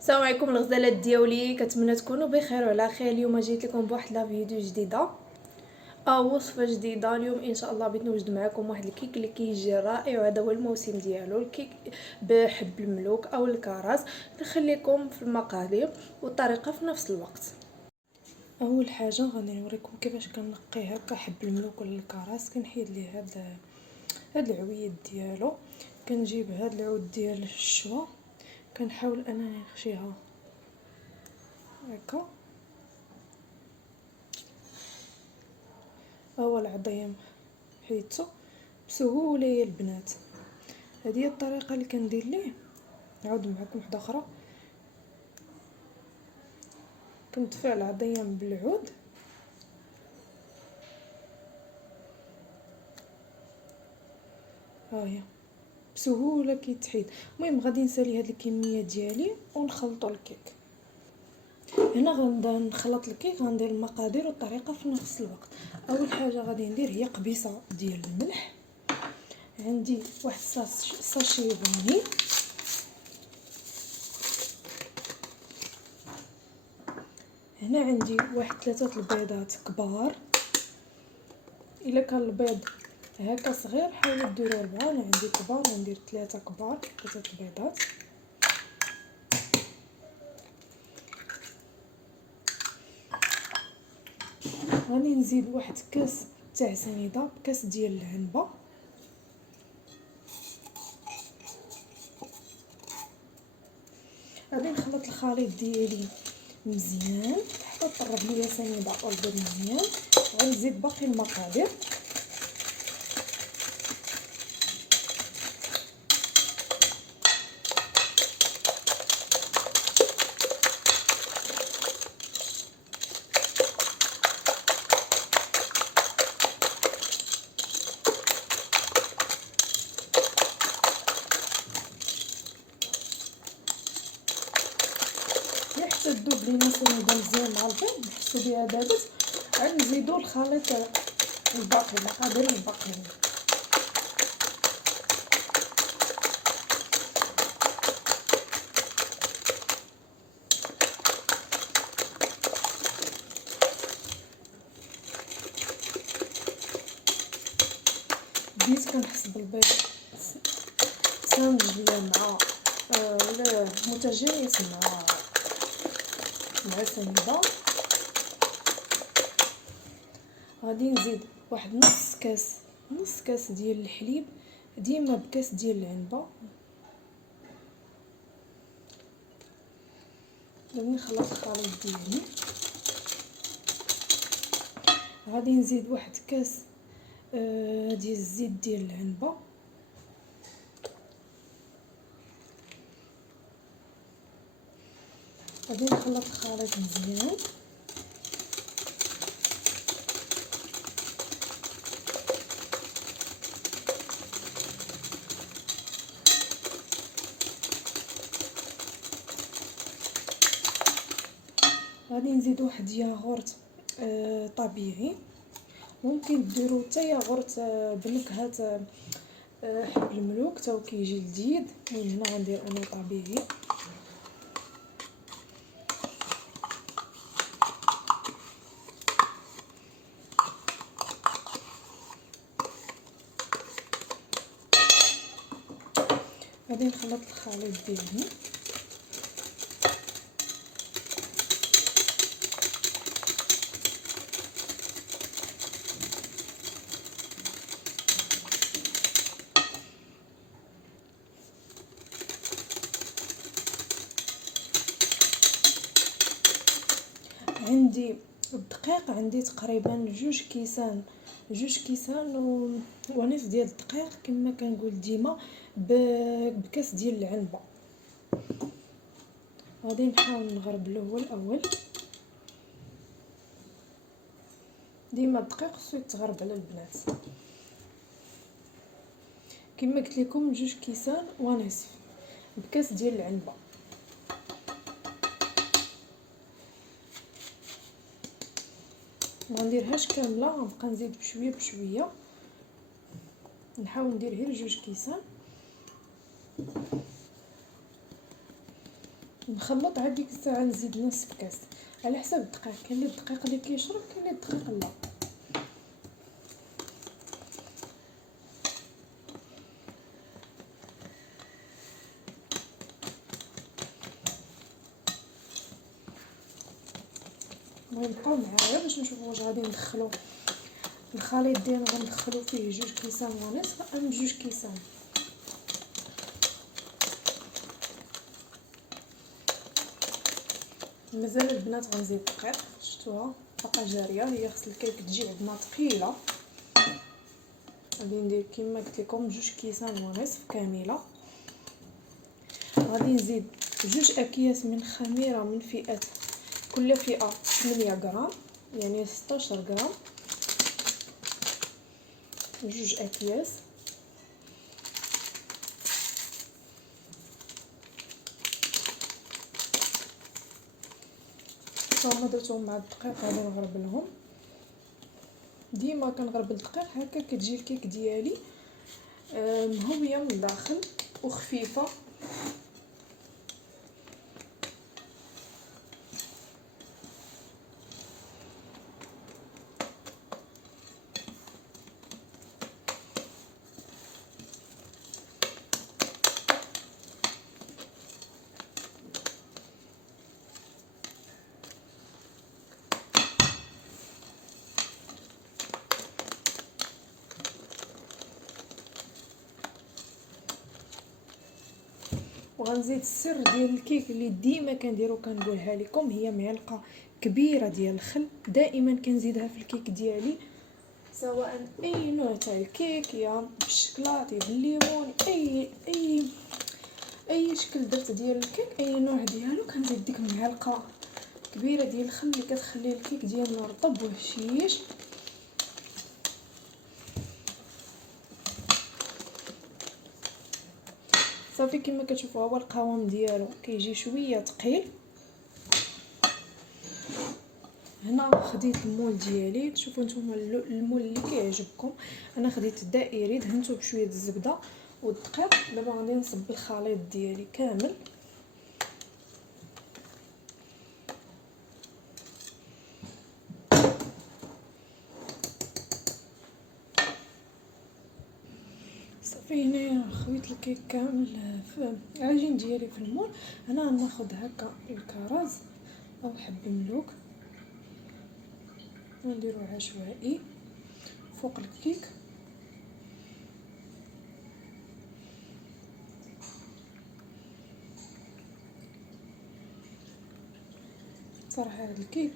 السلام عليكم الغزالات ديالي، كنتمنى تكونوا بخير وعلى خير. اليوم جيت لكم بواحد لا فيديو جديده وصفه جديده. اليوم ان شاء الله بغيت نوجد معكم واحد الكيك اللي كيجي رائع، وهذا هو الموسم ديالو، الكيك بحب الملوك او الكراس. نخليكم في المقادير والطريقه في نفس الوقت. اول حاجه غادي نوريكم كيفاش كنقي هكا حب الملوك ولا الكراس. كنحيد ليه هاد العويد ديالو، كنجيب هاد العود ديال الشوا، كنحاول انني نخشيها هكا. اول عظيم حيدتو بسهوله يا البنات. هذه هي الطريقه اللي كندير ليه. نعاود معكم وحده اخرى. كندفع العظيم بالعود ها هي بسهوله كيتحيد. المهم غادي نسالي هاد الكميه ديالي ونخلطوا الكيك. هنا غنبدا نخلط الكيك، غندير المقادير والطريقه في نفس الوقت. اول حاجه غادي ندير هي قبيصه ديال الملح. عندي واحد ساشي فاني، هنا عندي واحد 3 البيضات كبار. الا كان البيض هكا صغير حاولوا ديروا 4، انا عندي كبار غندير 3 كبار، 3 البيضات. غادي نزيد واحد كاس تاع سنيده بكاس ديال العنبه. غادي نخلط الخليط ديالي مزيان حتى طرب ليا سنيده والبيض مزيان. غنزيد باقي المقادير. حتى تذوب لينا سنيده مزيان مع البيض، نحسوا بها دابت. غنزيدوا الخليط الباقي، المقادير الباقيين. بديت كنحس بالبيض ساندج ليا مع ولا متجانس مع السنيده. غادي نزيد واحد نص كاس ديال الحليب، ديما بكاس ديال العنبه. غادي نخلط الخليط ديالي. غادي نزيد واحد كاس ديال الزيت ديال العنبه. غادي نخلط الخليط مزيان. غادي نزيد واحد ياغورت طبيعي، ممكن ديروا حتى ياغورت بنكهه حب الملوك تاو كيجي لذيذ. من هنا غندير انا طبيعي. غادي نخلط الخليط ديالي. عندي الدقيق، عندي تقريبا جوج كيسان ونص ديال الدقيق كما كنقول ديما بكاس ديال العنبه. غادي نحاول نغربلو هو الاول. ديما الدقيق خصو يتغرب على البنات. كما قلت لكم جوج كيسان ونصف بكاس ديال العنبه. ما نديرهاش كامله، غنبقى نزيد بشويه بشويه. نحاول ندير غير جوج كيسان. نخلط عاد ديك الساعه نزيد نص كاس على حسب الدقيق. كاين اللي الدقيق اللي كيشرب، كاين اللي الدقيق لا. المهم بقاو معايا باش نشوفوا واش غادي ندخلو الخليط ديالنا. غندخلو فيه 2 كيسان ونصف ام 2 كيسان. مازال البنات غنزيد دقيق، شفتوها باقا جاريه. هي خص الكيك تجي عندنا ثقيله. غادي ندير كما قلت لكم 2 كيسان ونصف كامله. غادي نزيد 2 اكياس من خميره من فئه، كل فئه 8 غرام، يعني 16 غرام. 2 اكياس. هما درتهم مع الدقيق. غادي نغربلهم. ديما كنغربل الدقيق هكا كتجي الكيك ديالي مهويه من الداخل وخفيفه. وغنزيد السر ديال الكيك اللي ديما كنديرو كنقولها لكم، هي معلقه كبيره ديال الخل. دائما كنزيدها في الكيك ديالي، سواء اي نوع تاع الكيك، يا بالشكلاط يا بالليمون، اي شكل درت ديال الكيك، اي نوع ديالو كنزيد ديك المعلقه كبيره ديال الخل اللي كتخلي الكيك ديالنا رطب وهشيش. صافي كما كتشوفوا هو القوام ديالو كيجي شويه ثقيل. هنا خديت المول ديالي، شوفوا نتوما المول اللي كيعجبكم. انا خديت الدائري دهنته بشويه الزبده والدقيق. دابا غادي نصب الخليط ديالي كامل. صافي هنايا خويت الكيك كامل في العجين ديالي في المول. انا ناخذ هكا الكرز او حب ملوك ونديرو عشوائي فوق الكيك. صراحه هذا الكيك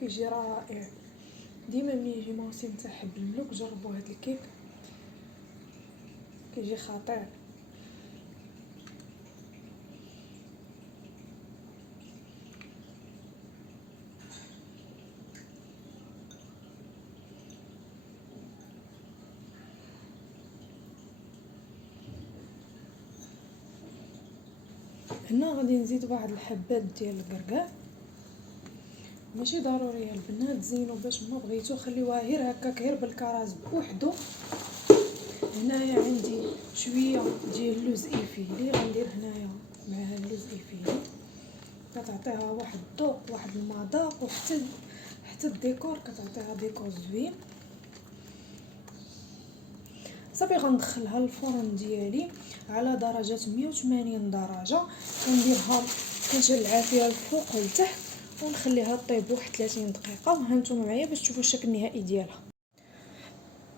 كيجي رائع. ديما ملي يجي موسم تاع حب الملوك جربوا هذا الكيك، كيجي خطير. هنا غادي نزيد واحد الحبات ديال الكركاع. ماشي ضروري البنات تزينوا، باش ما بغيتو خليوها غير هكاك غير بالكراز بوحدو. هنايا عندي شويه ديال اللوز ايفيلي غندير هنايا مع اللوز ايفيلي، كتعطيها واحد الذوق واحد المذاق، وحتى الديكور كتعطيها ديكور زوين. صافي غندخلها للفرن ديالي على درجه 180 درجه. كنديرها كنشعلها فيها الفوق والتحت ونخليها طيب واحد 30 دقيقه. وها نتوما معايا باش تشوفوا الشكل النهائي ديالها.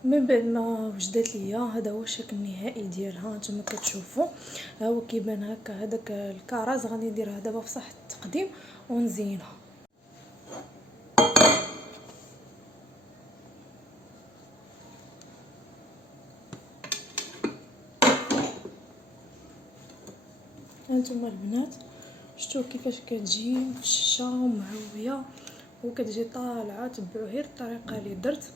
من بعد ما وجدت ليا هذا هو الشكل النهائي ديالها. نتوما كتشوفوا ها هو كيبان هكا. هذاك الكراز غادي نديرها دابا في صحن التقديم ونزينها. هانتوما البنات شفتوا كيفاش كتجي مقششه ومعويه وكتجي طالعه. تبعوا غير الطريقه اللي درت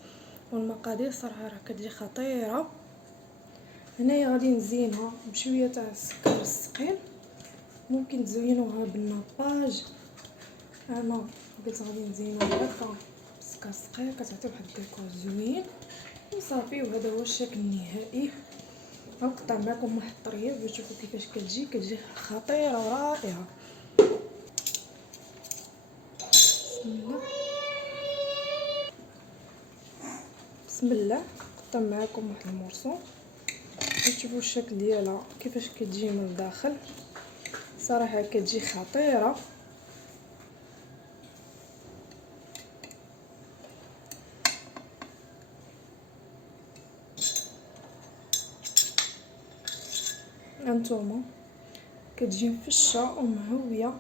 والمقادير صراحه راه كتجي خطيره. هنايا غادي نزينها بشويه تاع السكر الثقيل، ممكن تزينوها بالناباج. انا قلت غادي نزينوها هكا بالسكر الثقيل كتعطي واحد الديكور زوين. وصافي وهذا هو الشكل النهائي. غنقطع معكم واحد الطريف باش تشوفوا كيفاش كتجي خطيره ورائعه. بسم الله نقطع معكم واحد المورسو باش تشوفوا الشكل ديالها كيفاش كتجي من الداخل. صراحه كتجي خطيره. هانتوما كتجي مفشه ومهويه.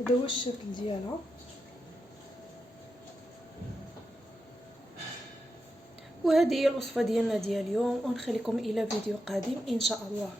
هذا هو الشكل ديالها. وهذه هي الوصفه ديالنا ديال اليوم، ونخليكم الى فيديو قادم ان شاء الله.